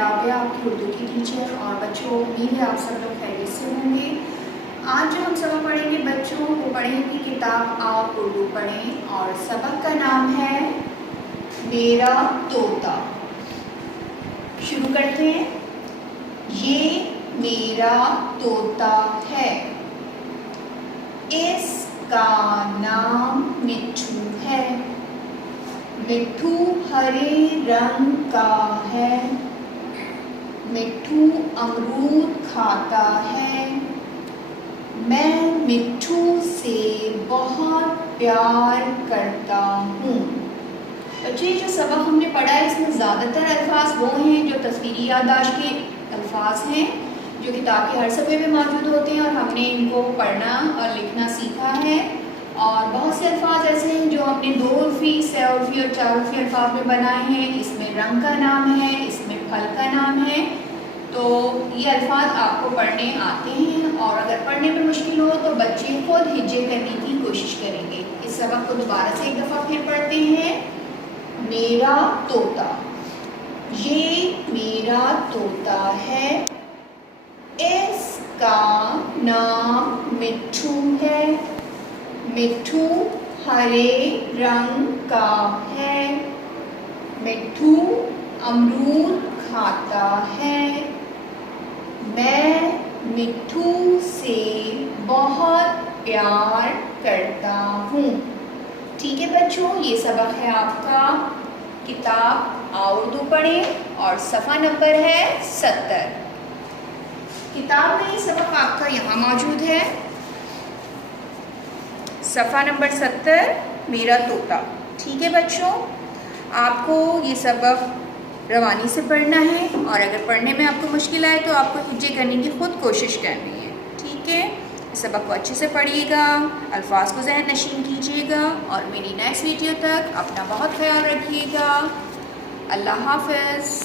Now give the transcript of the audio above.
राबिया, आपकी उर्दू की टीचर। और बच्चों, उम्मीद है आप सब लोग खैरियत से होंगे। आज जो हम सबक पढ़ेंगे बच्चों, वो पढ़ेंगे किताब आप उर्दू पढ़ें, और सबक का नाम है मेरा तोता। शुरू करते हैं। ये मेरा तोता है, इसका नाम मिट्ठू है। मिट्ठू हरे रंग का है, मिट्ठू अमरूद खाता है। मैं मिट्ठू से बहुत प्यार करता हूँ। बच्चे, जो सबक हमने पढ़ा है इसमें ज़्यादातर अल्फाज वो हैं जो तस्वीरी याददाश्त के अल्फाज हैं, जो किताब के हर सफ़े में मौजूद होते हैं और हमने इनको पढ़ना और लिखना सीखा है। और बहुत से अल्फाज ऐसे हैं जो हमने 2 उर्फ़ी, 6 उर्फ़ी और 4 उर्फ़ी अल्फाज में बनाए हैं। इसमें रंग का नाम है, इसमें फल का नाम है। तो ये अल्फाज आपको पढ़ने आते हैं, और अगर पढ़ने में मुश्किल हो तो बच्चे खुद हिज्जे करने की कोशिश करेंगे। इस सबक को दोबारा से एक दफ़ा फिर पढ़ते हैं। मेरा तोता, ये मेरा तोता है, इसका नाम मिट्ठू है। मिट्ठू हरे रंग का है, मिट्ठू अमरूद खाता है। मैं मिट्ठू से बहुत प्यार करता हूँ। ठीक है बच्चों, ये सबक है आपका किताब आ उर्दू पढ़ें, और सफ़ा नंबर है 70। किताब में ये सबक आपका यहाँ मौजूद है, सफ़ा नंबर 70, मेरा तोता। ठीक है बच्चों, आपको ये सबक रवानी से पढ़ना है, और अगर पढ़ने में आपको मुश्किल आए तो आपको हिज्जे करने की ख़ुद कोशिश करनी है। ठीक है, इस सबक को अच्छे से पढ़िएगा, अल्फाज को ज़हन नशीन कीजिएगा, और मेरी नेक्स्ट वीडियो तक अपना बहुत ख्याल रखिएगा। अल्लाह हाफ़िज़।